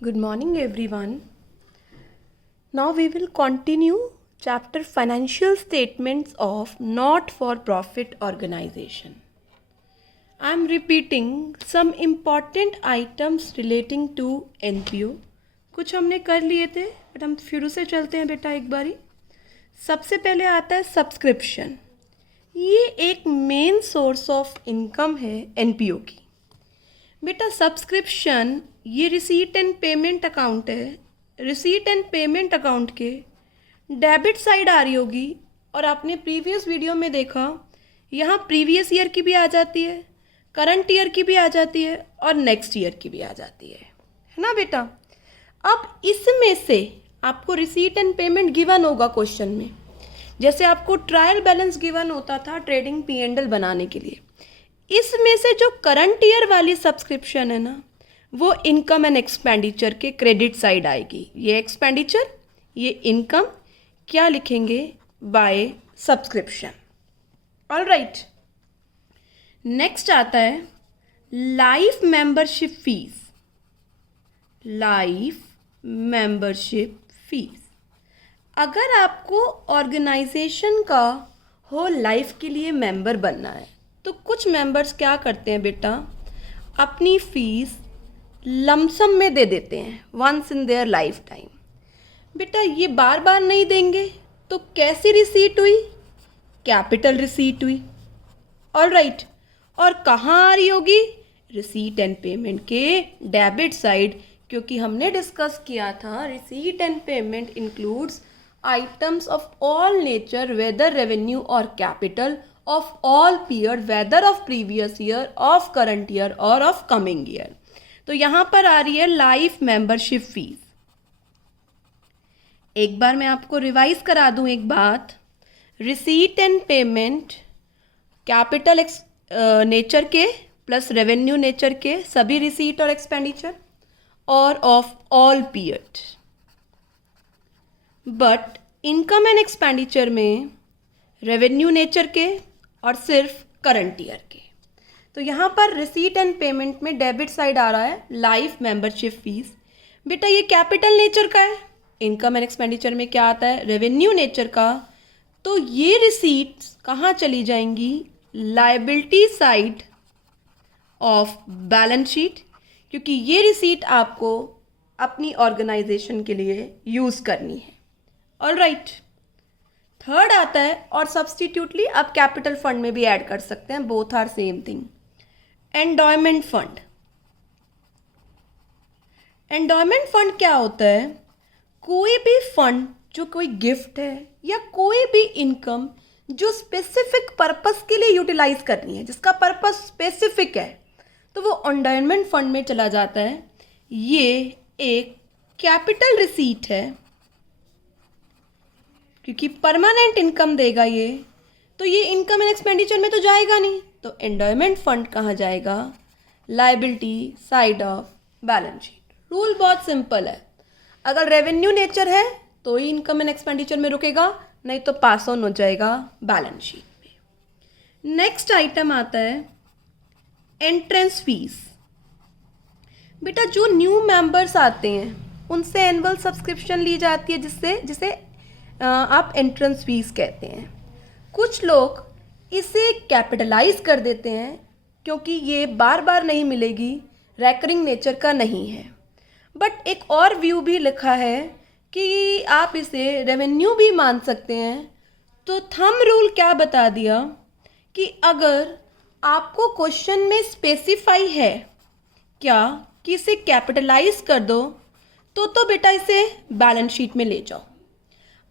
Good morning, everyone. Now we will continue chapter Financial Statements of Not for Profit Organization. I am repeating some important items relating to NPO. कुछ हमने कर लिए थे but हम फिर से चलते हैं बेटा एक बारी. सबसे पहले आता है सब्सक्रिप्शन. ये एक मेन सोर्स ऑफ इनकम है एनपीओ की. बेटा सब्सक्रिप्शन ये रिसीट एंड पेमेंट अकाउंट है. रिसीट एंड पेमेंट अकाउंट के डेबिट साइड आ रही होगी और आपने प्रीवियस वीडियो में देखा यहाँ प्रीवियस ईयर की भी आ जाती है, करंट ईयर की भी आ जाती है और नेक्स्ट ईयर की भी आ जाती है ना बेटा. अब इसमें से आपको रिसीट एंड पेमेंट गिवन होगा क्वेश्चन में, जैसे आपको ट्रायल बैलेंस गिवन होता था ट्रेडिंग P&L बनाने के लिए. इसमें से जो करंट ईयर वाली सब्सक्रिप्शन है ना, वो इनकम एंड एक्सपेंडिचर के क्रेडिट साइड आएगी. ये एक्सपेंडिचर, ये इनकम क्या लिखेंगे? By subscription. All right. Next आता है life membership fees. Life membership fees. अगर आपको ऑर्गेनाइजेशन का होल लाइफ के लिए मेंबर बनना है तो कुछ मेंबर्स क्या करते हैं बेटा, अपनी फीस लमसम में दे देते हैं once in their lifetime. बेटा ये बार बार नहीं देंगे तो कैसी रिसीट हुई? कैपिटल रिसीट हुई. All right. और कहाँ आ रही होगी? रिसीट एंड पेमेंट के डेबिट साइड, क्योंकि हमने डिस्कस किया था receipt and payment includes items of all nature, whether revenue or capital, of all period, whether of previous year, of current year or of coming year. तो यहाँ पर आ रही है लाइफ मेंबरशिप फीस. एक बार मैं आपको रिवाइज करा दूँ एक बात. Receipt and payment capital nature के प्लस रेवेन्यू नेचर के सभी रिसीट और एक्सपेंडिचर और of all period. But income and expenditure में रेवेन्यू नेचर के और सिर्फ करंट ईयर के. तो यहाँ पर रिसीट एंड पेमेंट में डेबिट साइड आ रहा है लाइफ मेंबरशिप फीस. बेटा ये कैपिटल नेचर का है. इनकम एंड एक्सपेंडिचर में क्या आता है? रेवेन्यू नेचर का. तो ये रिसीट्स कहाँ चली जाएंगी? Liability side of balance sheet, क्योंकि ये रिसीट आपको अपनी ऑर्गेनाइजेशन के लिए यूज़ करनी है. All right. थर्ड आता है और सब्सटीट्यूटली आप कैपिटल फंड में भी ऐड कर सकते हैं, both are same thing. Endowment fund. Endowment fund क्या होता है? कोई भी फंड जो कोई गिफ्ट है या कोई भी इनकम जो स्पेसिफिक पर्पस के लिए यूटिलाइज करनी है, जिसका पर्पस स्पेसिफिक है, तो वो एंडोयमेंट फंड में चला जाता है. ये एक कैपिटल रिसीट है क्योंकि परमानेंट इनकम देगा ये, तो ये इनकम एंड एक्सपेंडिचर में तो जाएगा नहीं. तो एंडोयमेंट फंड कहाँ जाएगा? Liability side of balance sheet. Rule बहुत सिंपल है. अगर रेवेन्यू नेचर है तो ही इनकम एंड एक्सपेंडिचर में रुकेगा, नहीं तो पास ऑन हो जाएगा बैलेंस शीट पे. नेक्स्ट आइटम आता है एंट्रेंस फीस. बेटा जो न्यू मेंबर्स आते हैं उनसे एनुअल सब्सक्रिप्शन ली जाती है, जिसे आप एंट्रेंस फीस कहते हैं. कुछ लोग इसे कैपिटलाइज कर देते हैं क्योंकि ये बार बार नहीं मिलेगी, रैकरिंग नेचर का नहीं है. बट एक और व्यू भी लिखा है कि आप इसे रेवेन्यू भी मान सकते हैं. तो थंब रूल क्या बता दिया कि अगर आपको क्वेश्चन में स्पेसिफाई है क्या कि इसे कैपिटलाइज कर दो, तो बेटा इसे बैलेंस शीट में ले जाओ.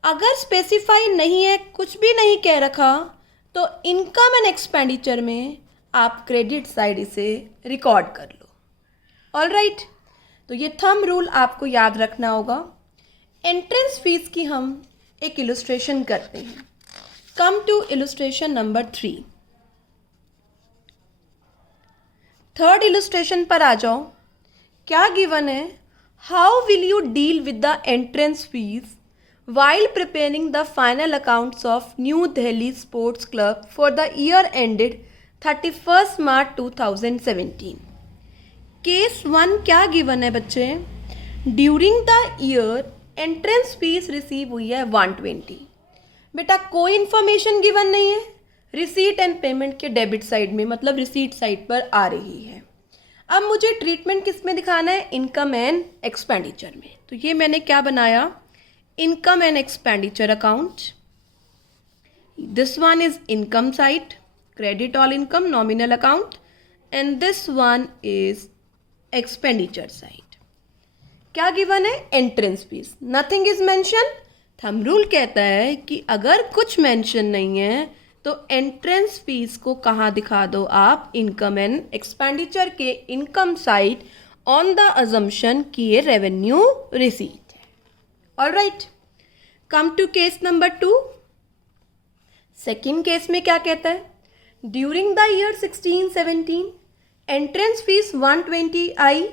अगर स्पेसिफाई नहीं है, कुछ भी नहीं कह रखा, तो इनकम एंड एक्सपेंडिचर में आप क्रेडिट साइड इसे रिकॉर्ड कर लो. All right. तो ये थंब रूल आपको याद रखना होगा. एंट्रेंस फीस की हम एक इलस्ट्रेशन करते हैं. Come to illustration number 3. Third illustration पर आ जाओ. क्या गिवन है? How will you deal with the entrance fees while preparing the final accounts of New Delhi Sports Club for the year ended 31st March 2017. Case 1 क्या given है बच्चे? During the year entrance fees receive हुई है 120। बेटा कोई information given नहीं है, receipt and payment के डेबिट साइड में, मतलब रिसीट साइड पर आ रही है। अब मुझे ट्रीटमेंट किस में दिखाना है? इनकम एंड एक्सपेंडिचर में। तो ये मैंने क्या बनाया? Income and expenditure account. This one is income side, credit all income nominal account, and this one is expenditure side. क्या गिवन है? Entrance fees, nothing is mention. Thumb rule कहता है कि अगर कुछ मेंशन नहीं है तो एंट्रेंस फीस को कहाँ दिखा दो आप? इनकम एंड एक्सपेंडिचर के income side on the assumption कि ये रेवेन्यू रिसीट है। Alright, come to case number 2। Second case में क्या कहता है? During the year 16-17 entrance fees 120 आई,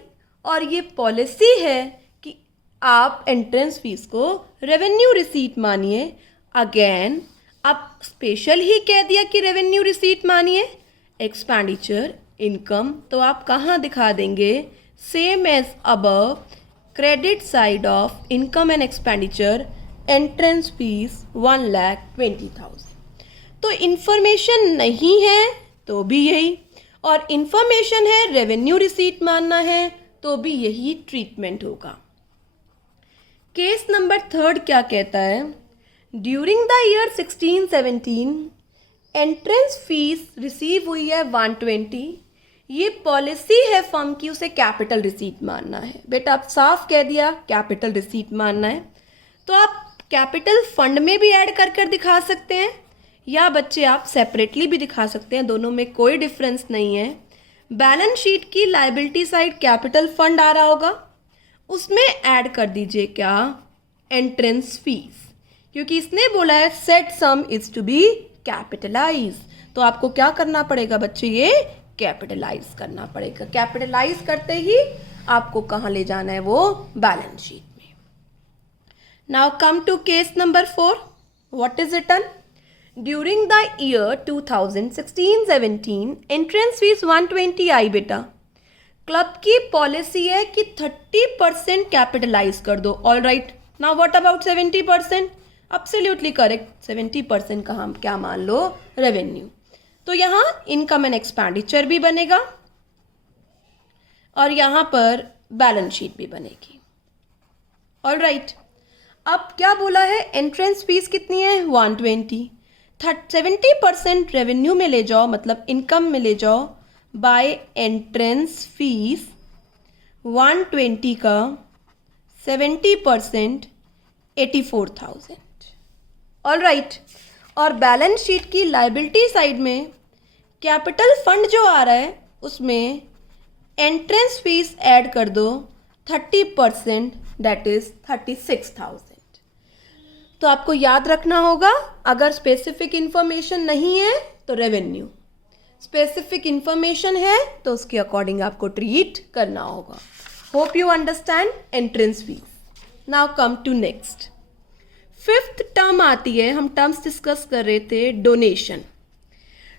और ये पॉलिसी है कि आप एंट्रेंस फीस को रेवेन्यू रिसीट मानिए। अगेन अब स्पेशल ही कह दिया कि रेवेन्यू रिसीट मानिए। एक्सपेंडिचर इनकम तो आप कहाँ दिखा देंगे? Same as above, credit side of income and expenditure, entrance fees 1,20,000। तो इन्फॉर्मेशन नहीं है तो भी यही, और इन्फॉर्मेशन है रेवेन्यू रिसीट मानना है तो भी यही ट्रीटमेंट होगा। केस नंबर 3 क्या कहता है? During the year 16-17 entrance fees receive हुई है 120। ये पॉलिसी है फर्म की, उसे कैपिटल रिसीट मानना है। बेटा आप साफ कह दिया कैपिटल रिसीट मानना है, तो आप कैपिटल फंड में भी ऐड कर कर दिखा सकते हैं, या बच्चे आप सेपरेटली भी दिखा सकते हैं, दोनों में कोई डिफरेंस नहीं है। बैलेंस शीट की लायबिलिटी साइड कैपिटल फंड आ रहा होगा, उसमें ऐड कर दीजिए क्या? एंट्रेंस फीस, क्योंकि इसने बोला है set sum is to be capitalise, तो आपको क्या करना पड़ेगा बच्चे? ये कैपिटलाइज करना पड़ेगा। कैपिटलाइज करते ही आपको कहाँ ले जाना है? वो बैलेंस शीट में। Now come to case number 4। What is written? During the year 2016-17 entrance fees 120 आई। बेटा क्लब की पॉलिसी है कि 30% कैपिटलाइज कर दो। All right, now what about 70%? Absolutely correct, 70% का हम क्या मान लो? रेवेन्यू। तो यहाँ इनकम एंड एक्सपेंडिचर भी बनेगा और यहाँ पर बैलेंस शीट भी बनेगी। ऑल राइट, अब क्या बोला है? एंट्रेंस फीस कितनी है? 120। 70% रेवेन्यू में ले जाओ, मतलब इनकम में ले जाओ, बाय एंट्रेंस फीस 120 का 70% 84,000। ऑल राइट, और बैलेंस शीट की लायबिलिटी साइड में कैपिटल फंड जो आ रहा है उसमें एंट्रेंस फीस ऐड कर दो 30%, दैट इज 36,000। तो आपको याद रखना होगा, अगर स्पेसिफिक इंफॉर्मेशन नहीं है तो रेवेन्यू, स्पेसिफिक इंफॉर्मेशन है तो उसके अकॉर्डिंग आपको ट्रीट करना होगा। Hope you understand entrance fees. Now come to next. 5th term आती है, हम टर्म्स डिस्कस कर रहे थे, डोनेशन।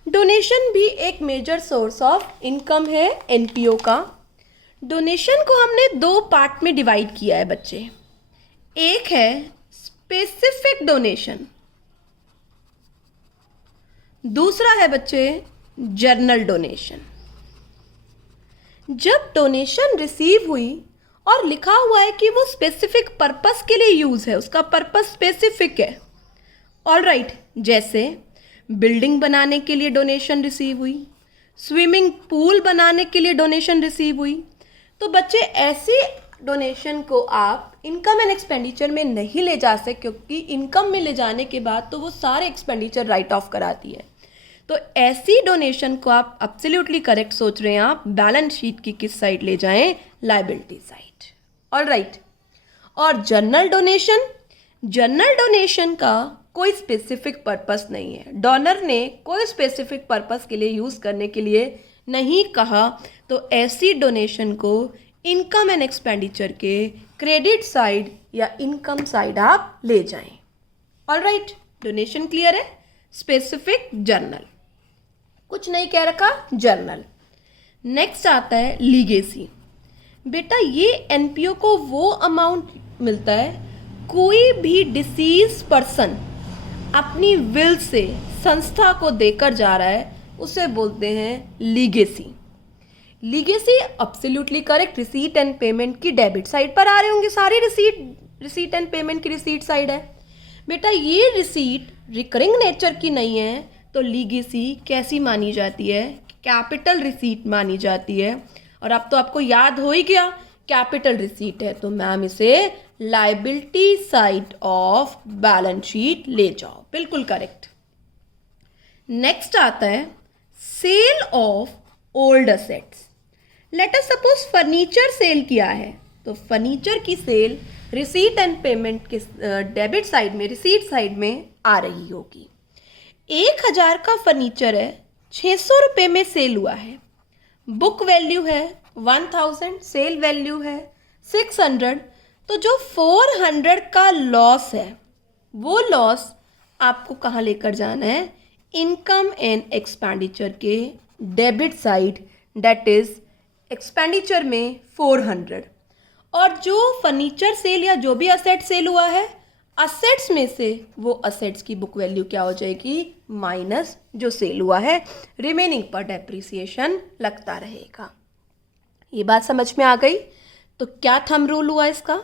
डोनेशन भी एक मेजर सोर्स ऑफ इनकम है एनपीओ का। डोनेशन को हमने 2 पार्ट में डिवाइड किया है बच्चे। एक है स्पेसिफिक डोनेशन, दूसरा है बच्चे जर्नल डोनेशन। जब डोनेशन रिसीव हुई और लिखा हुआ है कि वो स्पेसिफिक पर्पस के लिए यूज है, उसका पर्पस स्पेसिफिक है। ऑल राइट, जैसे बिल्डिंग बनाने के लिए डोनेशन रिसीव हुई, स्विमिंग पूल बनाने के लिए डोनेशन रिसीव हुई, तो बच्चे ऐसी डोनेशन को आप इनकम एंड एक्सपेंडिचर में नहीं ले जा सकते, क्योंकि इनकम में ले जाने के बाद तो वो सारे एक्सपेंडिचर राइट ऑफ कराती है। तो ऐसी डोनेशन को आप एब्सोल्युटली करेक्ट सोच रहे हैं, आप बैलेंस शीट की किस साइड ले जाएं? Liability side. ऑल राइट, और जर्नल डोनेशन, जर्नल डोनेशन का कोई स्पेसिफिक पर्पस नहीं है, डोनर ने कोई स्पेसिफिक पर्पस के लिए यूज़ करने के लिए नहीं कहा, तो ऐसी डोनेशन को इनकम एंड एक्सपेंडिचर के क्रेडिट साइड या इनकम साइड आप ले जाएं। ऑल राइट, डोनेशन क्लियर है? स्पेसिफिक, जर्नल, कुछ नहीं कह रखा, जर्नल। नेक्स्ट आता है लीगेसी। बेटा ये एनपीओ को वो अमाउंट मिलता है, कोई भी डिसीज पर्सन अपनी विल से संस्था को देकर जा रहा है, उसे बोलते हैं legacy. Legacy absolutely correct. Receipt and payment की डेबिट साइड पर आ रहे होंगे सारी रिसीट एंड पेमेंट की रिसीट साइड है। बेटा ये रिसीट रिकरिंग नेचर की नहीं है, तो लीगेसी कैसी मानी जाती है? कैपिटल रिसीट मानी जाती है। और अब तो आपको याद हो ही गया, कैपिटल रिसीट है तो मैम इसे liability side of balance sheet ले जाओ। बिल्कुल करेक्ट। नेक्स्ट आता है sale of old assets. Let us suppose furniture sale किया है, तो फर्नीचर की सेल रिसीट एंड पेमेंट के डेबिट साइड में, रिसीट साइड में आ रही होगी। 1000 का फर्नीचर है, 600 रुपये में सेल हुआ है, बुक वैल्यू है 1000, सेल वैल्यू है 600, तो जो 400 का लॉस है वो लॉस आपको कहाँ लेकर जाना है? इनकम एंड एक्सपेंडिचर के debit side, that is expenditure में 400। और जो फर्नीचर सेल या जो भी असेट सेल हुआ है, असेट्स में से वो असेट्स की बुक वैल्यू क्या हो जाएगी? माइनस जो सेल हुआ है, रिमेनिंग पर डेप्रिसिएशन लगता रहेगा। ये बात समझ में आ गई? तो क्या थंब रूल हुआ इसका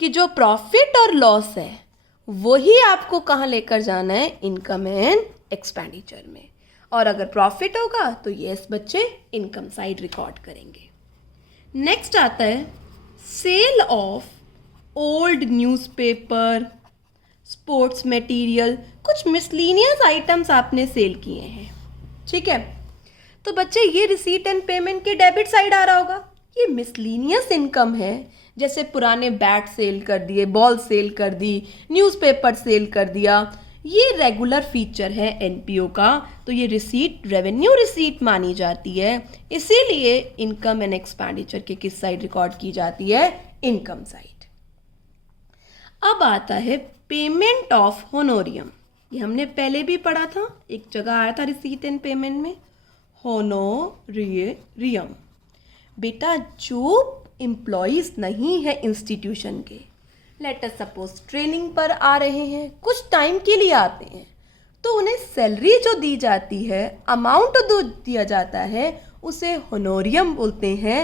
कि जो प्रॉफिट और लॉस है वही आपको कहाँ लेकर जाना है? इनकम एंड एक्सपेंडिचर में। और अगर प्रॉफिट होगा तो यस बच्चे इनकम साइड रिकॉर्ड करेंगे। नेक्स्ट आता है sale of old newspaper, sports material, कुछ मिसलीनियस आइटम्स आपने सेल किए हैं, ठीक है। तो बच्चे ये रिसीट एंड पेमेंट के डेबिट साइड आ रहा होगा। ये मिसलीनियस इनकम है, जैसे पुराने बैट सेल कर दिए, बॉल सेल कर दी, न्यूज़पेपर सेल कर दिया, ये रेगुलर फीचर है एनपीओ का, तो ये रिसीट रेवेन्यू रिसीट मानी जाती है। इसीलिए इनकम एंड एक्सपेंडिचर के किस साइड रिकॉर्ड की जाती है? Income side. अब आता है पेमेंट ऑफ होनोरियम। ये हमने पहले भी पढ़ा था, एक जगह आया था रिसीट एंड पेमेंट में, होनोरियम। बेटा जो एम्प्लॉयज़ नहीं है इंस्टीट्यूशन के, लेट अस सपोज ट्रेनिंग पर आ रहे हैं, कुछ टाइम के लिए आते हैं, तो उन्हें सैलरी जो दी जाती है, अमाउंट जो दिया जाता है, उसे होनोरियम बोलते हैं।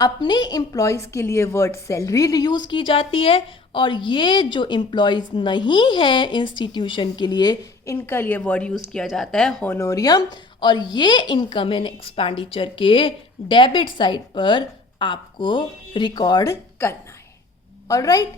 अपने एम्प्लॉयज़ के लिए वर्ड सैलरी यूज़ की जाती है, और ये जो एम्प्लॉयज़ नहीं हैं इंस्टीट्यूशन के लिए, इनका लिए वर्ड यूज़ किया जाता है होनोरियम। और ये इनकम एंड एक्सपेंडिचर के डेबिट साइड पर आपको रिकॉर्ड करना है। ऑलराइट,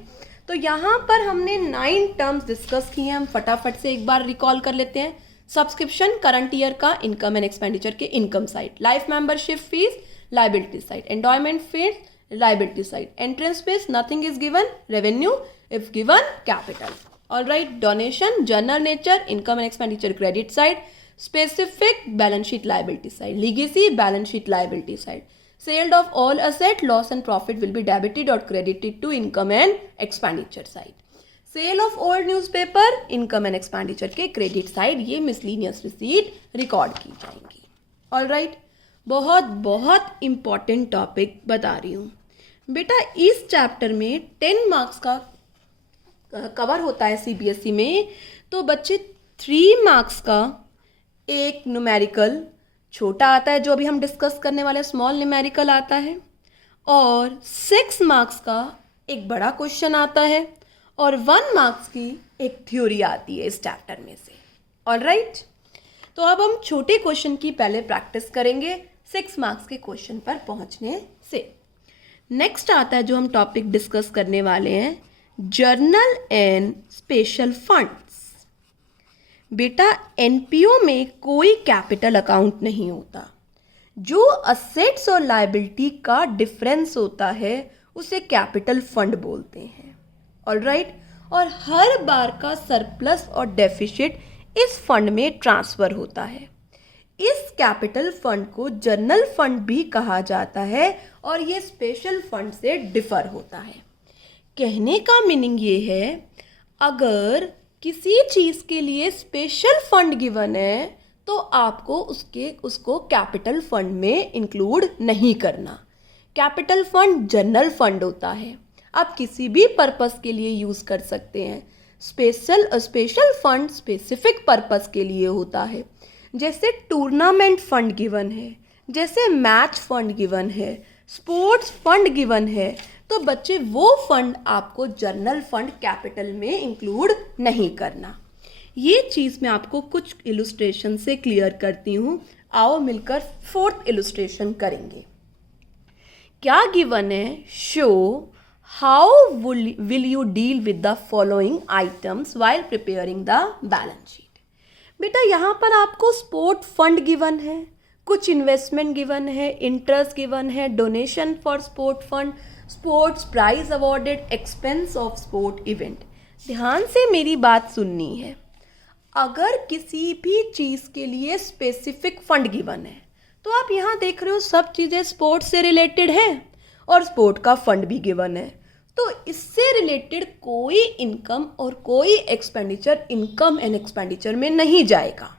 तो यहाँ पर हमने 9 टर्म्स डिस्कस किए हैं, हम फटाफट से एक बार रिकॉल कर लेते हैं। सब्सक्रिप्शन करंट ईयर का इनकम एंड एक्सपेंडिचर के income side, life membership fees liability side, endowment fees liability side, entrance fees nothing is given, revenue if given capital. All right, donation general nature, income and expenditure credit side, specific balance sheet liability side, legacy balance sheet liability side, sale of all asset, loss and profit will be debited or credited to income and expenditure side. Sale of old newspaper, income and expenditure के credit side, ये miscellaneous receipt record की जाएंगी। All right, बहुत बहुत important topic बता रही हूँ बेटा। इस चैप्टर में 10 मार्क्स का कवर होता है सीबीएसई में, तो बच्चे 3 मार्क्स का एक न्यूमेरिकल छोटा आता है, जो अभी हम डिस्कस करने वाले स्मॉल न्यूमेरिकल आता है, और 6 मार्क्स का एक बड़ा क्वेश्चन आता है, और 1 मार्क्स की एक थ्योरी आती है इस चैप्टर में से। ऑल राइट, तो अब हम छोटे क्वेश्चन की पहले प्रैक्टिस करेंगे 6 मार्क्स के क्वेश्चन पर पहुंचने से। नेक्स्ट आता है जो हम टॉपिक डिस्कस करने वाले हैं, जर्नल एंड स्पेशल फंड्स। बेटा एनपीओ में कोई कैपिटल अकाउंट नहीं होता, जो असेट्स और लायबिलिटी का डिफरेंस होता है उसे कैपिटल फंड बोलते हैं। ऑलराइट, और हर बार का सरप्लस और डेफिसिट इस फंड में ट्रांसफ़र होता है। इस कैपिटल फंड को जनरल फंड भी कहा जाता है, और ये स्पेशल फंड से डिफर होता है। कहने का मीनिंग ये है, अगर किसी चीज़ के लिए स्पेशल फंड गिवन है तो आपको उसको कैपिटल फंड में इंक्लूड नहीं करना, कैपिटल फंड जनरल फंड होता है, आप किसी भी पर्पस के लिए यूज़ कर सकते हैं। स्पेशल फंड स्पेसिफिक पर्पस के लिए होता है, जैसे टूर्नामेंट फंड गिवन है, जैसे मैच फंड गिवन है, स्पोर्ट्स फंड गिवन है, तो बच्चे वो फंड आपको जनरल फंड कैपिटल में इंक्लूड नहीं करना। ये चीज़ मैं आपको कुछ इलुस्ट्रेशन से क्लियर करती हूँ। आओ मिलकर फोर्थ इलुस्ट्रेशन करेंगे। क्या गिवन है? Show how will you deal with the following items while preparing the balance sheet. बेटा यहाँ पर आपको स्पोर्ट फंड गिवन है, कुछ इन्वेस्टमेंट गिवन है, इंटरेस्ट गिवन है, donation for sport fund, sports prize awarded, expense of sport event. ध्यान से मेरी बात सुननी है। अगर किसी भी चीज़ के लिए स्पेसिफिक फंड गिवन है तो आप यहाँ देख रहे हो सब चीज़ें स्पोर्ट्स से रिलेटेड हैं और स्पोर्ट का फंड भी गिवन है, तो इससे रिलेटेड कोई इनकम और कोई एक्सपेंडिचर इनकम एंड एक्सपेंडिचर में नहीं जाएगा।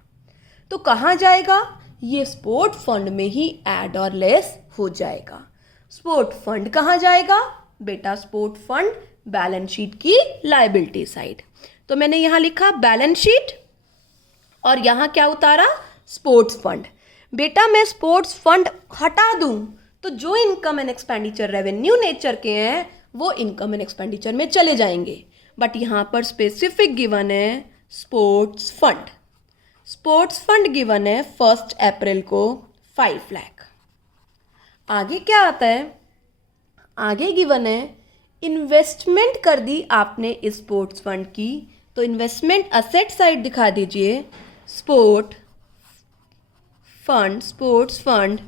तो कहाँ जाएगा? ये स्पोर्ट फंड में ही ऐड और लेस हो जाएगा। स्पोर्ट फंड कहाँ जाएगा? बेटा स्पोर्ट फंड बैलेंस शीट की लायबिलिटी साइड। तो मैंने यहाँ लिखा बैलेंस शीट और यहाँ क्या उतारा? Sports fund. बेटा मैं स्पोर्ट्स फंड हटा दूँ तो जो income and expenditure revenue nature के हैं वो इनकम एंड एक्सपेंडिचर में चले जाएंगे, बट यहाँ पर स्पेसिफिक गिवन है sports fund. Sports fund given है 1 अप्रैल को 5 लाख। आगे क्या आता है? आगे गिवन है इन्वेस्टमेंट कर दी आपने इस स्पोर्ट्स फंड की, तो इन्वेस्टमेंट असेट साइड दिखा दीजिए। स्पोर्ट्स फंड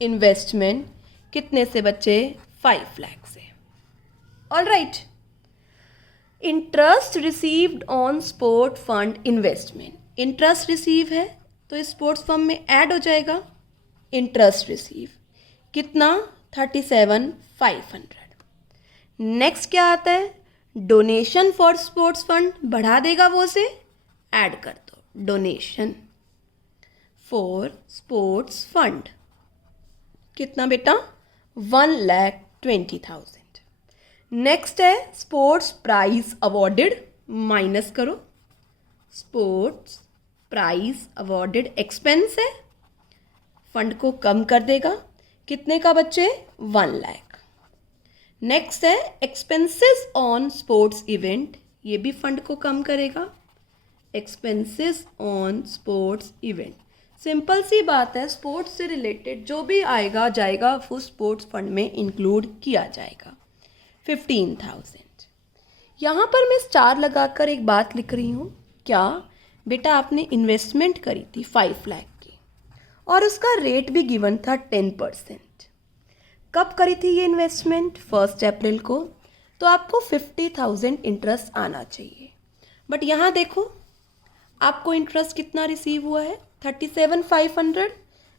इन्वेस्टमेंट कितने से बच्चे? 5 लाख से। All right. Interest received on sport fund investment, interest receive है तो इस स्पोर्ट्स फंड में ऐड हो जाएगा। इंटरेस्ट रिसीव कितना? 37,500। नेक्स्ट क्या आता है? डोनेशन फॉर स्पोर्ट्स फंड, बढ़ा देगा वो से, ऐड कर दो डोनेशन फॉर स्पोर्ट्स फंड। कितना बेटा? 1,20,000। नेक्स्ट है स्पोर्ट्स प्राइज अवॉर्डेड, माइनस करो। स्पोर्ट्स प्राइज अवॉर्डेड एक्सपेंस है, फंड को कम कर देगा। कितने का बच्चे? 1 लाख। नेक्स्ट है एक्सपेंसेस ऑन स्पोर्ट्स इवेंट, ये भी फंड को कम करेगा। Expenses on sports event, simple सी बात है, स्पोर्ट्स से रिलेटेड जो भी आएगा जाएगा वो स्पोर्ट्स फंड में इंक्लूड किया जाएगा। 15,000। यहाँ पर मैं स्टार लगाकर एक बात लिख रही हूँ। क्या बेटा? आपने इन्वेस्टमेंट करी थी 5 लाख की और उसका रेट भी गिवन था 10%। कब करी थी ये इन्वेस्टमेंट? 1 अप्रैल को, तो आपको 50,000 इंटरेस्ट आना चाहिए। बट यहाँ देखो आपको इंटरेस्ट कितना रिसीव हुआ है? 37,500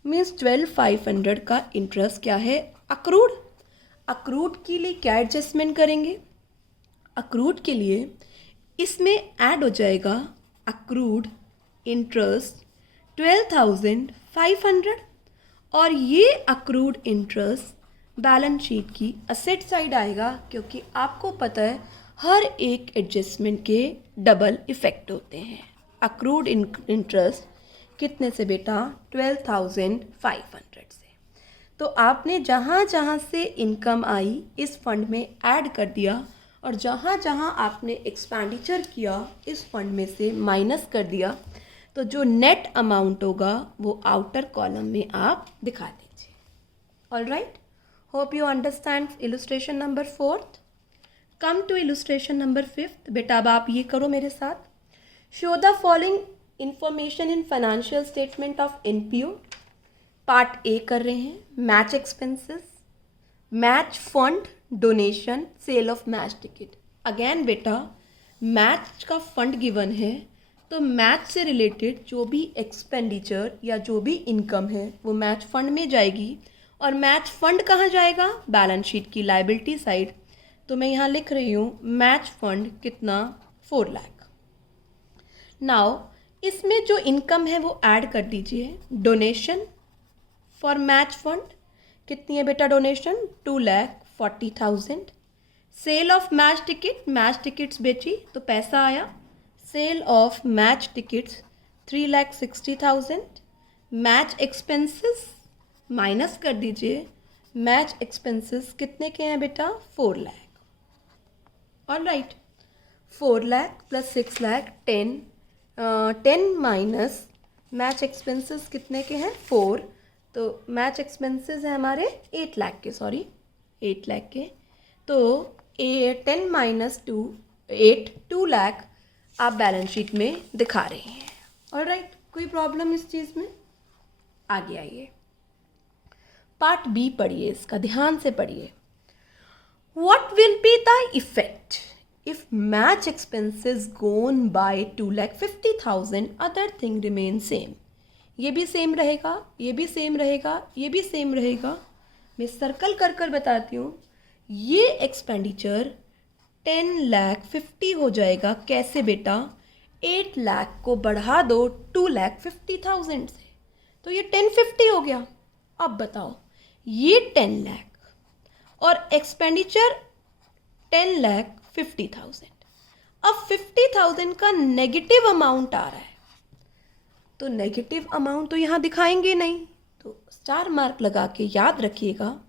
मीन्स 12,500 का इंटरेस्ट क्या है? अक्रूड। अक्रूड के लिए क्या एडजस्टमेंट करेंगे? अक्रूड के लिए इसमें ऐड हो जाएगा अक्रूड इंटरेस्ट 12,500 और ये अक्रूड इंटरेस्ट बैलेंस शीट की असेट साइड आएगा, क्योंकि आपको पता है हर एक एडजस्टमेंट के डबल इफेक्ट होते हैं। अक्रूड इंटरेस्ट कितने से बेटा? 12,500 से। तो आपने जहाँ जहाँ से इनकम आई इस फंड में ऐड कर दिया और जहाँ जहाँ आपने एक्सपेंडिचर किया इस फंड में से माइनस कर दिया, तो जो नेट अमाउंट होगा वो आउटर कॉलम में आप दिखा दीजिए। All right, hope you understand illustration number 4th। Come to illustration number 5th। बेटा अब आप ये करो मेरे साथ। Show the following information in financial statement of NPO. Part A कर रहे हैं, match expenses, match fund, donation, sale of match ticket. Again बेटा मैच का फंड गिवन है, तो मैच से रिलेटेड जो भी एक्सपेंडिचर या जो भी इनकम है वो मैच फंड में जाएगी। और मैच फंड कहाँ जाएगा? बैलेंस शीट की लायबिलिटी साइड। तो मैं यहाँ लिख रही हूँ मैच फंड कितना? 4 लाख। नाउ इसमें जो इनकम है वो ऐड कर दीजिए। डोनेशन फॉर मैच फंड कितनी है बेटा donation? 2,40,000। Sale of match tickets बेची तो पैसा आया। Sale of match tickets 3,60,000। Match expenses minus कर दीजिए। मैच एक्सपेंसेस कितने के हैं बेटा? 4 lakh. All right, 4 lakh plus 6 lakh 10 minus match expenses कितने के हैं? 4। तो मैच एक्सपेंसेस हैं हमारे 8 लाख के, 8 लाख के। तो 10 माइनस 2 लाख आप बैलेंस शीट में दिखा रहे हैं। ऑल राइट, कोई प्रॉब्लम इस चीज़ में? आगे आइए, पार्ट बी पढ़िए, इसका ध्यान से पढ़िए। What will be the effect if match expenses gone by 2,50,000, other thing remain same? ये भी सेम रहेगा, ये भी सेम रहेगा, ये भी सेम रहेगा। मैं सर्कल कर कर बताती हूँ। ये एक्सपेंडिचर 10,50,000 हो जाएगा। कैसे बेटा? 8 लाख को बढ़ा दो 2,50,000 से, तो ये 1050 हो गया। अब बताओ, ये 10 लाख और एक्सपेंडिचर 10,50,000। अब 50,000 का नेगेटिव अमाउंट आ रहा है, तो नेगेटिव अमाउंट तो यहाँ दिखाएंगे नहीं, तो स्टार मार्क लगा के याद रखिएगा।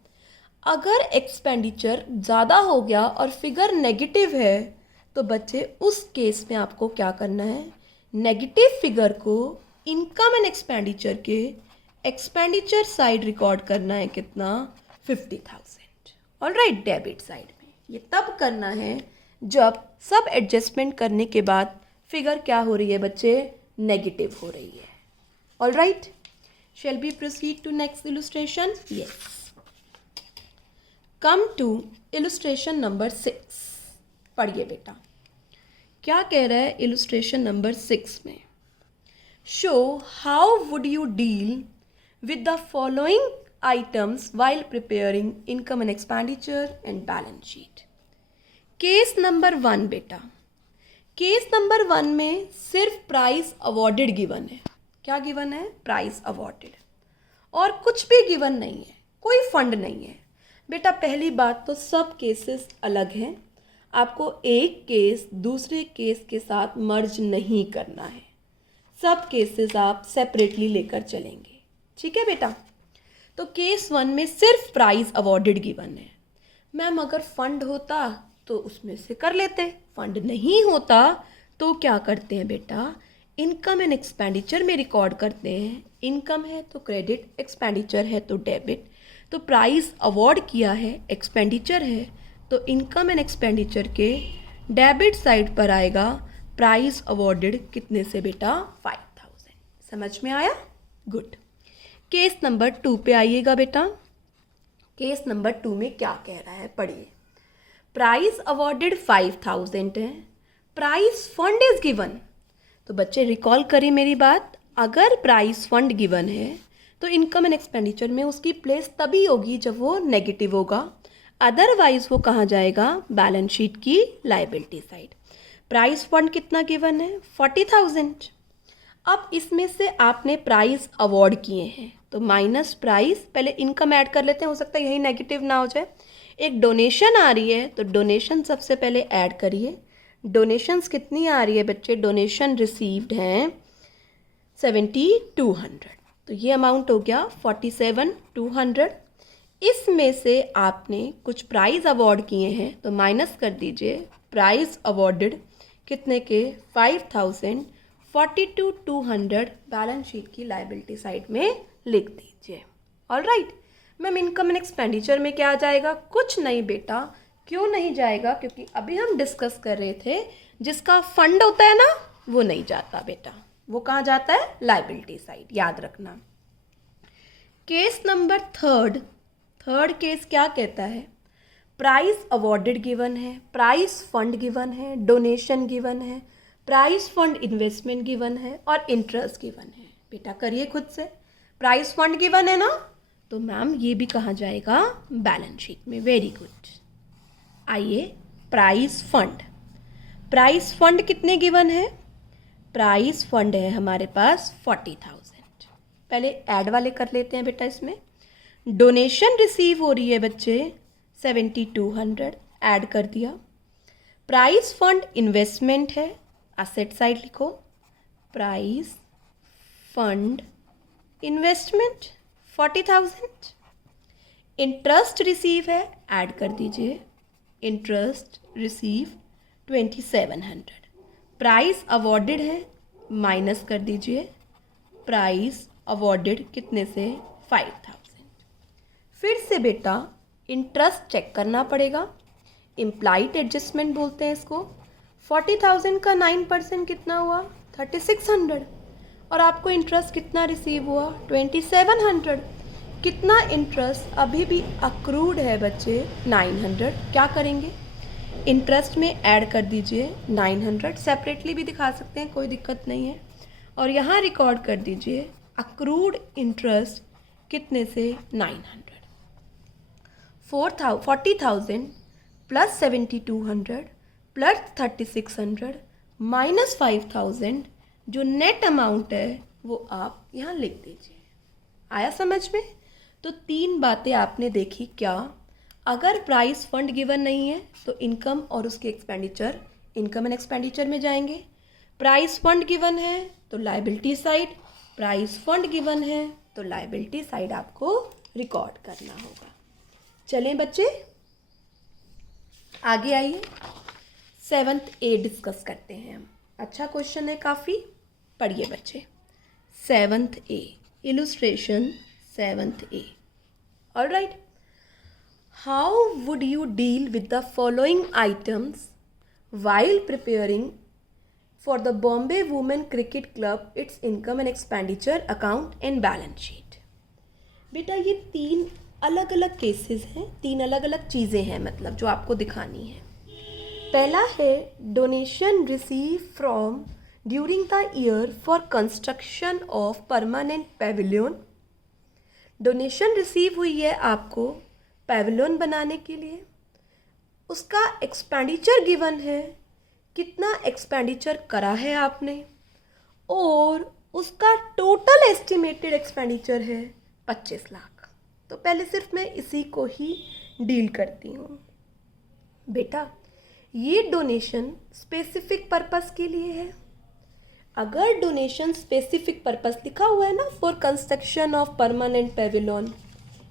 अगर एक्सपेंडिचर ज़्यादा हो गया और फिगर नेगेटिव है तो बच्चे उस केस में आपको क्या करना है? नेगेटिव फिगर को इनकम एंड एक्सपेंडिचर के एक्सपेंडिचर साइड रिकॉर्ड करना है। कितना? 50,000। ऑल राइट, डेबिट साइड में। ये तब करना है जब सब एडजस्टमेंट करने के बाद फिगर क्या हो रही है बच्चे? नेगेटिव हो रही है। All right, shall be proceed to next illustration? Yes, come to illustration number 6। पढ़िए बेटा, क्या कह रहा है इलुस्ट्रेशन नंबर 6 में? Show how would you deal with the following items while preparing income and expenditure and balance sheet. Case number 1 बेटा, case number 1 में सिर्फ प्राइस अवॉर्डेड गिवन है। क्या गिवन है? प्राइस अवॉर्डेड, और कुछ भी गिवन नहीं है, कोई फंड नहीं है। बेटा पहली बात तो सब केसेस अलग हैं, आपको एक केस दूसरे केस के साथ मर्ज नहीं करना है। सब केसेस आप सेपरेटली लेकर चलेंगे, ठीक है बेटा? तो केस 1 में सिर्फ प्राइस अवॉर्डेड गिवन है। मैम अगर फंड होता तो उसमें से कर लेते, फंड नहीं होता तो क्या करते हैं बेटा? इनकम एंड एक्सपेंडिचर में रिकॉर्ड करते हैं। इनकम है तो क्रेडिट, एक्सपेंडिचर है तो डेबिट। तो प्राइस अवॉर्ड किया है, एक्सपेंडिचर है, तो इनकम एंड एक्सपेंडिचर के डेबिट साइड पर आएगा प्राइस अवॉर्डेड कितने से बेटा? 5,000। समझ में आया? गुड। केस नंबर 2 पे आइएगा बेटा। केस नंबर 2 में क्या कह रहा है? पढ़िए। प्राइस अवॉर्डेड 5,000 है, प्राइस फंड इज गिवन। तो बच्चे रिकॉल करिए मेरी बात, अगर प्राइस फंड गिवन है तो इनकम एंड एक्सपेंडिचर में उसकी प्लेस तभी होगी जब वो नेगेटिव होगा, अदरवाइज वो कहाँ जाएगा? बैलेंस शीट की लायबिलिटी साइड। प्राइस फंड कितना गिवन है? 40,000। अब इसमें से आपने प्राइस अवॉर्ड किए हैं तो माइनस प्राइस, पहले इनकम ऐड कर लेते हैं, हो सकता है यही नेगेटिव ना हो जाए। एक डोनेशन आ रही है तो डोनेशन सबसे पहले ऐड करिए। डोनेशंस कितनी आ रही है बच्चे? डोनेशन रिसीव्ड हैं 7,200, तो ये अमाउंट हो गया 47,200। इसमें से आपने कुछ प्राइस अवॉर्ड किए हैं तो माइनस कर दीजिए प्राइस अवॉर्डेड कितने के? 5,000, 42,200 बैलेंस शीट की लायबिलिटी साइड में लिख दीजिए। All right ma'am, income and expenditure में क्या आ जाएगा? कुछ नहीं बेटा। क्यों नहीं जाएगा? क्योंकि अभी हम डिस्कस कर रहे थे जिसका फंड होता है ना, वो नहीं जाता बेटा, वो कहाँ जाता है? लायबिलिटी साइड, याद रखना। केस नंबर थर्ड केस क्या कहता है? प्राइस अवॉर्डेड गिवन है, प्राइस फंड गिवन है, डोनेशन गिवन है, प्राइस फंड इन्वेस्टमेंट गिवन है और इंटरेस्ट गिवन है। बेटा करिए खुद से। प्राइस फंड गिवन है ना, तो मैम ये भी कहाँ जाएगा? बैलेंस शीट में। Very good. आइए, प्राइस फंड। प्राइस फंड कितने गिवन है? प्राइस फंड है हमारे पास 40,000। पहले ऐड वाले कर लेते हैं बेटा इसमें। डोनेशन रिसीव हो रही है बच्चे 7200, ऐड कर दिया। प्राइस फंड इन्वेस्टमेंट है, एसेट साइड लिखो, price fund investment 40,000। Interest receive है, ऐड कर दीजिए, इंटरेस्ट रिसीव 2700। प्राइस अवॉर्डेड है, माइनस कर दीजिए, प्राइस अवॉर्डेड कितने से 5000। फिर से बेटा इंटरेस्ट चेक करना पड़ेगा, इम्प्लाइड एडजस्टमेंट बोलते हैं इसको। 40,000 का 9% कितना हुआ 3600, और आपको इंटरेस्ट कितना रिसीव हुआ 2700। कितना इंटरेस्ट अभी भी अक्रूड है बच्चे 900। क्या करेंगे, इंटरेस्ट में ऐड कर दीजिए 900, सेपरेटली भी दिखा सकते हैं, कोई दिक्कत नहीं है, और यहाँ रिकॉर्ड कर दीजिए अक्रूड इंटरेस्ट कितने से 900। 40,000 प्लस 7200 प्लस 3600 माइनस 5000, जो नेट अमाउंट है वो आप यहाँ लिख दीजिए। आया समझ में? तो 3 बातें आपने देखी। क्या, अगर प्राइस फंड गिवन नहीं है तो इनकम और उसके एक्सपेंडिचर इनकम एंड एक्सपेंडिचर में जाएंगे। प्राइस फंड गिवन है तो liability side, price fund given है तो लायबिलिटी साइड आपको रिकॉर्ड करना होगा। चलें बच्चे आगे आइए, 7th A डिस्कस करते हैं हम। अच्छा क्वेश्चन है काफ़ी, पढ़िए बच्चे। 7th A illustration 7th A। Alright, how would you deal with the following items while preparing for the Bombay Women Cricket Club its income and expenditure account and balance sheet। बेटा ये 3 अलग अलग cases हैं, 3 अलग अलग चीज़ें हैं, मतलब जो आपको दिखानी है। पहला है donation receive from during the year for construction of permanent Pavilion. Donation receive हुई है आपको पेविलियन बनाने के लिए, उसका एक्सपेंडिचर गिवन है, कितना एक्सपेंडिचर करा है आपने, और उसका टोटल एस्टिमेटेड एक्सपेंडिचर है 25 लाख। तो पहले सिर्फ मैं इसी को ही डील करती हूँ। बेटा ये डोनेशन स्पेसिफिक पर्पस के लिए है। अगर डोनेशन स्पेसिफिक पर्पस लिखा हुआ है ना, for construction of permanent Pavilion,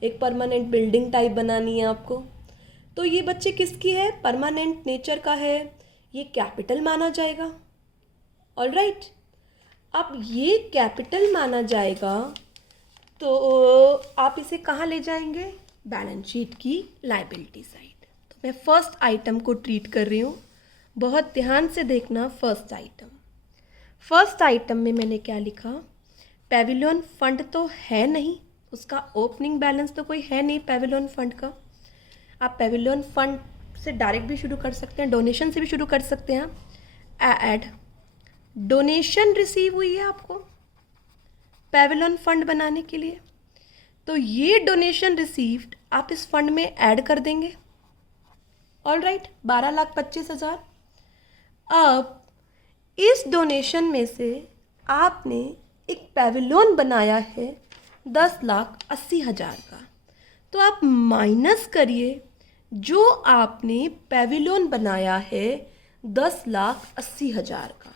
एक परमानेंट बिल्डिंग टाइप बनानी है आपको, तो ये बच्चे किसकी है, परमानेंट नेचर का है, ये कैपिटल माना जाएगा। ऑलराइट, अब ये कैपिटल माना जाएगा तो आप इसे कहाँ ले जाएंगे, बैलेंस शीट की लायबिलिटी साइड। तो मैं फर्स्ट आइटम को ट्रीट कर रही हूँ, बहुत ध्यान से देखना। फर्स्ट आइटम में मैंने क्या लिखा, पेविलियन फंड तो है नहीं, उसका ओपनिंग बैलेंस तो कोई है नहीं पेविलियन फंड का। आप पेविलियन फंड से डायरेक्ट भी शुरू कर सकते हैं, डोनेशन से भी शुरू कर सकते हैं। ऐड डोनेशन रिसीव हुई है आपको पेविलियन फंड बनाने के लिए, तो ये डोनेशन रिसीव्ड आप इस फंड में ऐड कर देंगे। ऑलराइट, 12,25,000। अब इस डोनेशन में से आपने एक पेविलियन बनाया है 10,80,000 का, तो आप माइनस करिए जो आपने पेविलियन बनाया है 10,80,000 का।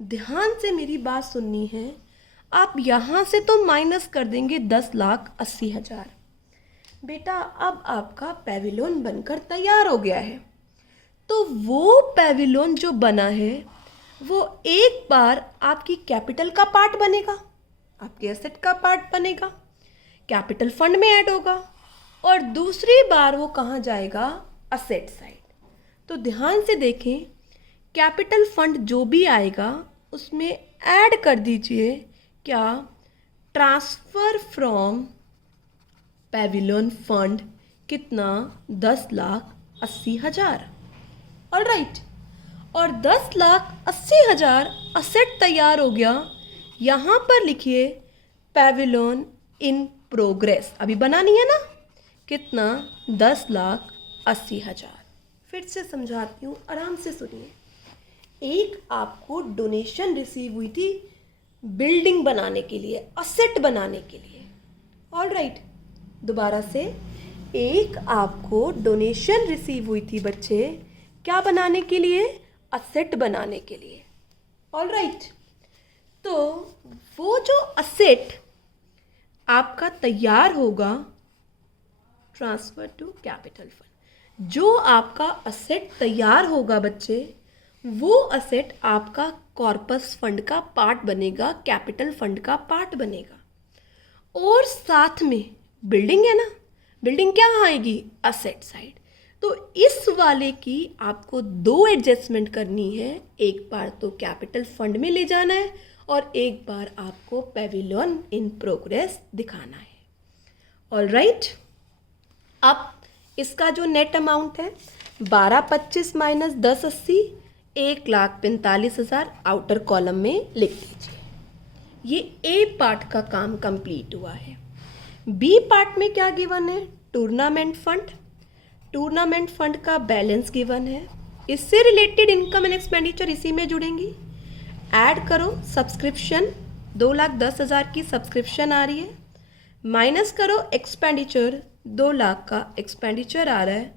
ध्यान से मेरी बात सुननी है, आप यहाँ से तो माइनस कर देंगे 10,80,000। बेटा अब आपका पेविलियन बनकर तैयार हो गया है, तो वो पेविलियन जो बना है वो एक बार आपकी कैपिटल का पार्ट बनेगा, आपके एसेट का पार्ट बनेगा, कैपिटल फंड में ऐड होगा, और दूसरी बार वो कहाँ जाएगा, असेट साइड। तो ध्यान से देखें, कैपिटल फंड जो भी आएगा उसमें ऐड कर दीजिए क्या, ट्रांसफ़र फ्रॉम पेविलियन फंड कितना, 10,80,000। ऑलराइट, और 10,80,000 असेट तैयार हो गया। यहाँ पर लिखिए पेविलियन इन प्रोग्रेस, अभी बनानी है ना, कितना, 10,80,000। फिर से समझाती हूँ, आराम से सुनिए। एक आपको डोनेशन रिसीव हुई थी बिल्डिंग बनाने के लिए, असेट बनाने के लिए। ऑलराइट, दोबारा से, एक आपको डोनेशन रिसीव हुई थी बच्चे, क्या बनाने के लिए? असेट बनाने के लिए। ऑल राइट, तो वो जो असेट आपका तैयार होगा, ट्रांसफर टू कैपिटल फंड, जो आपका असेट तैयार होगा बच्चे, वो असेट आपका कॉर्पस फंड का पार्ट बनेगा, कैपिटल फंड का पार्ट बनेगा। और साथ में बिल्डिंग है ना, बिल्डिंग क्या आएगी? Asset side. तो इस वाले की आपको दो एडजस्टमेंट करनी है, एक बार तो कैपिटल फंड में ले जाना है और एक बार आपको पेविलियन इन प्रोग्रेस दिखाना है। ऑल राइट, अब इसका जो नेट अमाउंट है 1225 माइनस 1080, 1,45,000 आउटर कॉलम में लिख दीजिए। ये ए पार्ट का काम कंप्लीट हुआ है। बी पार्ट में क्या गिवन है? Tournament fund. टूर्नामेंट फंड का बैलेंस गिवन है, इससे रिलेटेड इनकम एंड एक्सपेंडिचर इसी में जुड़ेंगी। ऐड करो सब्सक्रिप्शन, 2,10,000 की सब्सक्रिप्शन आ रही है, माइनस करो एक्सपेंडिचर, 2 लाख का एक्सपेंडिचर आ रहा है,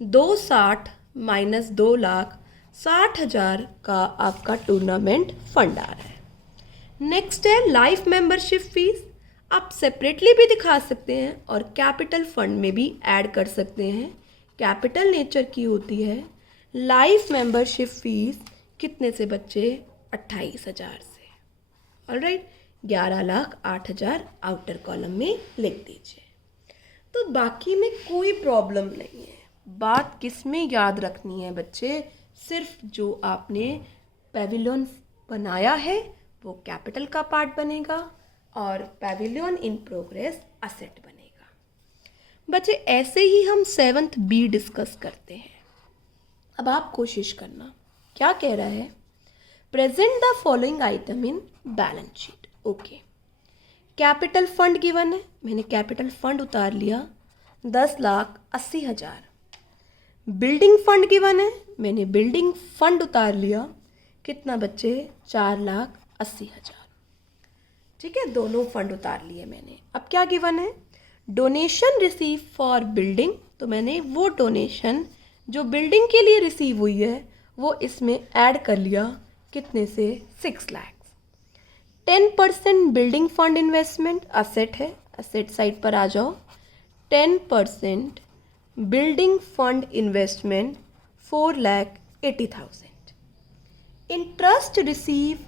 260 माइनस 2 लाख, 60,000 का आपका टूर्नामेंट फंड आ रहा है। नेक्स्ट है लाइफ मेंबरशिप फीस। आप सेपरेटली भी दिखा सकते हैं और कैपिटल फंड में भी ऐड कर सकते हैं। कैपिटल नेचर की होती है। लाइफ मेंबरशिप फीस कितने से बच्चे? 28,000 से। ऑलराइट, 11,08,000 आउटर कॉलम में लिख दीजिए। तो बाकी में कोई प्रॉब्लम नहीं है। बात किस में याद रखनी है बच्चे? सिर्फ जो आपने पेविलियन बनाया है वो कैपिटल का पार्ट बनेगा और पेविलियन इन प्रोग्रेस असेट बनेगा। बच्चे ऐसे ही हम 7th बी डिस्कस करते हैं। अब आप कोशिश करना, क्या कह रहा है? Present the following item in balance sheet. Okay, capital fund given है, मैंने कैपिटल फंड उतार लिया 10,80,000। बिल्डिंग फंड गिवन है, मैंने बिल्डिंग फंड उतार लिया, कितना बच्चे? 4,80,000। ठीक है, दोनों फंड उतार लिए मैंने। अब क्या गिवन है? डोनेशन रिसीव फॉर बिल्डिंग, तो मैंने वो डोनेशन जो बिल्डिंग के लिए रिसीव हुई है वो इसमें ऐड कर लिया, कितने से? 6 lakh. 10% building fund investment, asset है, असेट साइड पर आ जाओ। 10% building fund investment 4,80,000। Interest receive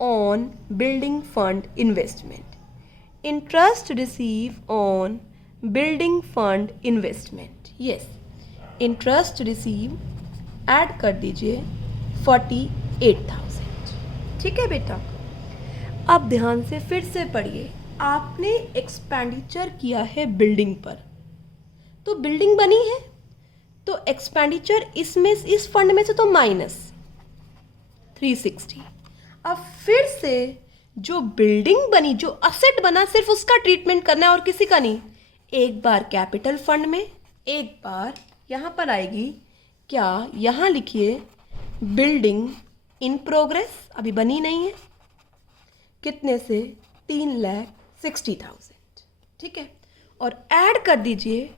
on building fund investment, interest receive on building fund investment, yes, interest receive add कर दीजिए 48,000। ठीक है बेटा, अब ध्यान से फिर से पढ़िए। आपने एक्सपेंडिचर किया है बिल्डिंग पर, तो बिल्डिंग बनी है, तो एक्सपेंडिचर इसमें, इस फंड में से तो माइनस 360। अब फिर से जो बिल्डिंग बनी, जो असेट बना, सिर्फ उसका ट्रीटमेंट करना है और किसी का नहीं। एक बार कैपिटल फंड में, एक बार यहाँ पर आएगी क्या? यहाँ लिखिए बिल्डिंग इन प्रोग्रेस, अभी बनी नहीं है, कितने से? 3,60,000। ठीक है, और ऐड कर दीजिए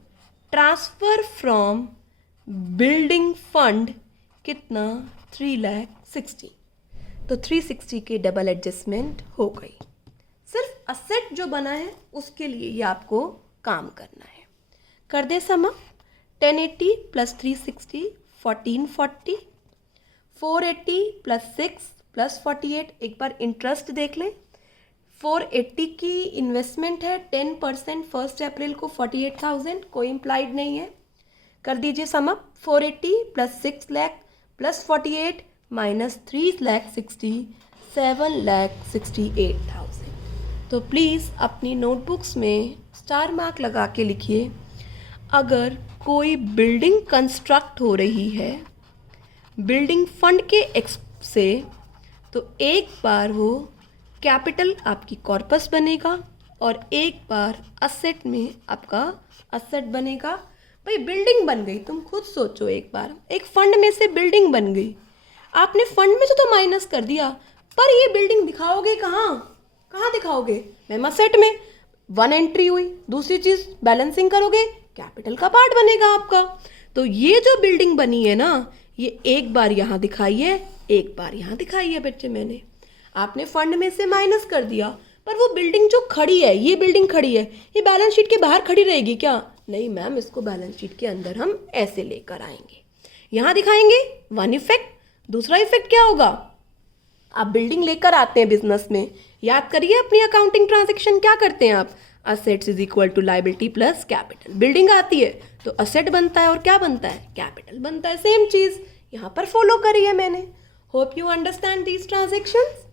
ट्रांसफर फ्रॉम बिल्डिंग फंड, कितना? 3,60,000। तो 360 के डबल एडजस्टमेंट हो गई। सिर्फ असेट जो बना है उसके लिए ये आपको काम करना है। कर दे समा, 1080 प्लस 360 1440, 480 प्लस 6 प्लस 48। एक बार इंटरेस्ट देख लें, 480 की इन्वेस्टमेंट है, 10% 1 अप्रैल को 48,000, कोई इम्प्लाइड नहीं है। कर दीजिए समा, 480 प्लस 6 लाख प्लस 48 माइनस 3,60,000, 7,68,000। तो प्लीज़ अपनी नोटबुक्स में स्टार मार्क लगा के लिखिए, अगर कोई बिल्डिंग कंस्ट्रक्ट हो रही है बिल्डिंग फंड के से, तो एक बार वो कैपिटल आपकी कॉर्पस बनेगा और एक बार असेट में आपका असेट बनेगा। भाई बिल्डिंग बन गई, तुम खुद सोचो एक बार, एक फंड में से बिल्डिंग बन गई, आपने फंड में से तो माइनस कर दिया, पर ये बिल्डिंग दिखाओगे कहाँ? कहाँ दिखाओगे? मैम असेट में। वन एंट्री हुई, दूसरी चीज बैलेंसिंग करोगे कैपिटल का पार्ट बनेगा आपका। तो ये जो बिल्डिंग बनी है ना, ये एक बार यहाँ दिखाई है, एक बार यहाँ दिखाई है बच्चे मैंने। आपने फंड में से माइनस कर दिया, पर वो बिल्डिंग जो खड़ी है, ये बिल्डिंग खड़ी है, ये बैलेंस शीट के बाहर खड़ी रहेगी क्या? नहीं मैम, इसको बैलेंस शीट के अंदर हम ऐसे लेकर आएंगे, यहाँ दिखाएंगे वन इफेक्ट। दूसरा इफेक्ट क्या होगा? आप बिल्डिंग लेकर आते हैं बिजनेस में, याद करिए अपनी अकाउंटिंग ट्रांजैक्शन क्या करते हैं आप, assets is equal to liability plus capital. Building आती है तो असेट बनता है और क्या बनता है? कैपिटल बनता है। सेम चीज यहाँ पर फॉलो करी है मैंने। Hope you understand these transactions.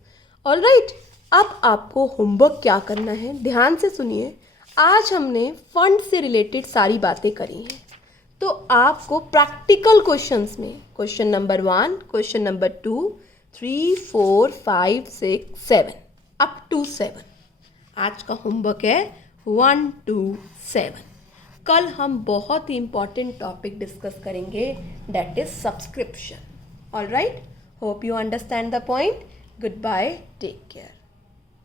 Alright, अब आपको होमवर्क क्या करना है, ध्यान से सुनिए। आज हमने फंड से रिलेटेड सारी बातें करी हैं, तो आपको प्रैक्टिकल क्वेश्चंस में question number 1, question number 2, 3, 4, 5, 6, 7 up to 7 आज का होमवर्क है 1 to 7। कल हम बहुत ही इंपॉर्टेंट टॉपिक डिस्कस करेंगे, that is subscription. Alright, hope you understand the point. Goodbye, take care.